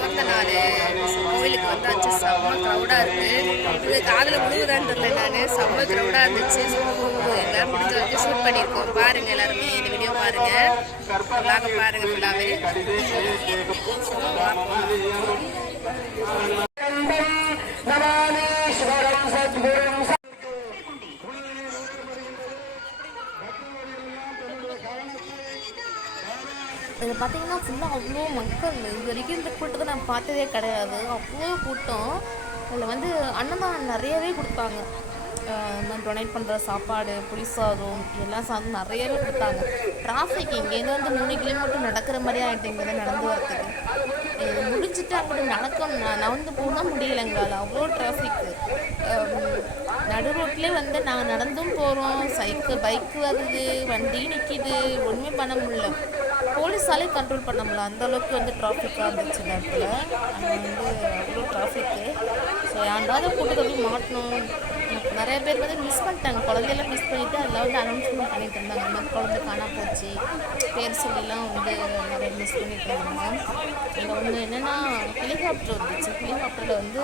பிறந்த நாள் கோயிலுக்கு வந்தாச்சு. செம்ம க்ரௌடாக இருக்குது. இது காதில் விழுகுதான்னு தெரியல. நான் செம்ம க்ரௌடாக இருந்துச்சு. எல்லோரும் முடிஞ்ச வரைக்கும் ஷூட் பண்ணியிருக்கோம். பாருங்கள் எல்லாருமே இந்த வீடியோ பாருங்கள். ஃபுல்லாக பாருங்கள் ஃபுல்லாகவே. இதில் பார்த்தீங்கன்னா ஃபுல்லாக அவ்வளோ மக்கள். இது வரைக்கும் இந்த கூட்டத்தை நான் பார்த்ததே கிடையாது. அவ்வளோ கூட்டம். இதில் வந்து அன்னதானம் நிறையவே கொடுத்தாங்க. டொனேட் பண்ணுற சாப்பாடு, புளி சாதம் எல்லாம் சாதம் நிறையவே கொடுத்தாங்க. டிராஃபிக் இங்கேருந்து வந்து 3 கிலோமீட்டர் நடக்கிற மாதிரியே ஆகிட்டு இங்கே தான் நடந்து வரத்துக்கு. இது முடிச்சுட்டு அங்கிட்டு நடந்து போனால் முடியலைங்களால் அவ்வளோ டிராஃபிக்கு. நடு ரோட்லேயே வந்து நாங்கள் நடந்தும் போகிறோம். பைக்கு வருது, வண்டி நிற்கிது, ஒன்றுமே பண்ண முடியல. போலீஸாலே கண்ட்ரோல் பண்ண முடியல. அந்தளவுக்கு வந்து டிராஃபிக்காக இருந்துச்சு இந்த இடத்துல. அங்கே வந்து அவ்வளோ டிராஃபிக்கு. ஸோ யாண்டாவது கூட்டத்தை போய் மாட்டணும். நிறைய பேர் வந்து மிஸ் பண்ணிட்டாங்க. குழந்தையெல்லாம் மிஸ் பண்ணிவிட்டு அதில் வந்து அனௌன்ஸ்மெண்ட் பண்ணிட்டு இருந்தாங்க. அந்த மாதிரி குழந்தை காணா போச்சு பேர் சொல்லிலாம் வந்து நிறைய மிஸ் பண்ணிட்டு இருந்தாங்க. இங்கே ஒன்று என்னென்னா ஹெலிகாப்டர் வந்துச்சு. ஹெலிகாப்டரில் வந்து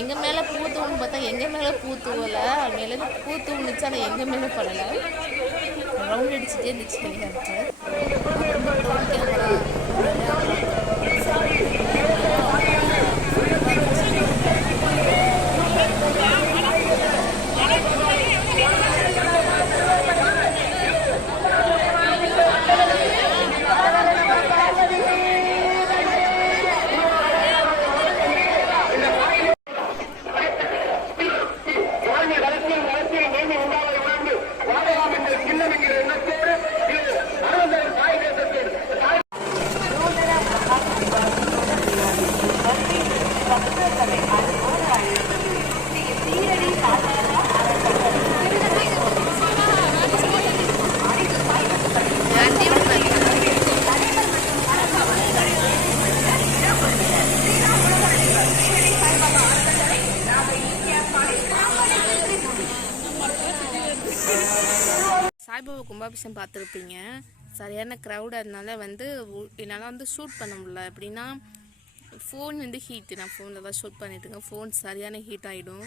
எங்கள் மேலே பூ தூவுன்னு பார்த்தா எங்கள் மேலே பூ தூவலை. மேலே பூ தூவுனுச்சு, ஆனால் எங்கள் மேலே படலை. ரவுண்ட் அடிச்சுட்டே இருந்துச்சு ஹெலிகாப்டர். சாய்பாபா கும்பாபிஷேகம் பார்த்துருப்பீங்க. சரியான க்ரௌடாக அதனால வந்து என்னால் வந்து ஷூட் பண்ண முடியல. எப்படின்னா ஃபோன் வந்து ஹீட்டு. நான் ஃபோனில் தான் ஷூட் பண்ணிட்டுருக்கேன். ஃபோன் சரியான ஹீட் ஆகிடும்.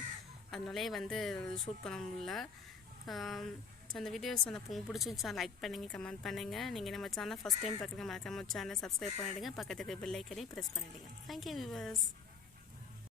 அதனாலே வந்து ஷூட் பண்ண முடியல. ஸோ அந்த வீடியோஸ் வந்து உங்களுக்கு பிடிச்சிருந்துச்சா லைக் பண்ணுங்கள், கமெண்ட் பண்ணுங்கள். நீங்கள் நம்ம சேனல் ஃபஸ்ட் டைம் பார்க்குறீங்க மறக்காம சேனலை சப்ஸ்கிரைப் பண்ணிவிடுங்க. பக்கத்துக்கு பெல் ஐக்கனையும் ப்ரெஸ் பண்ணிவிடுங்க. Thank you viewers.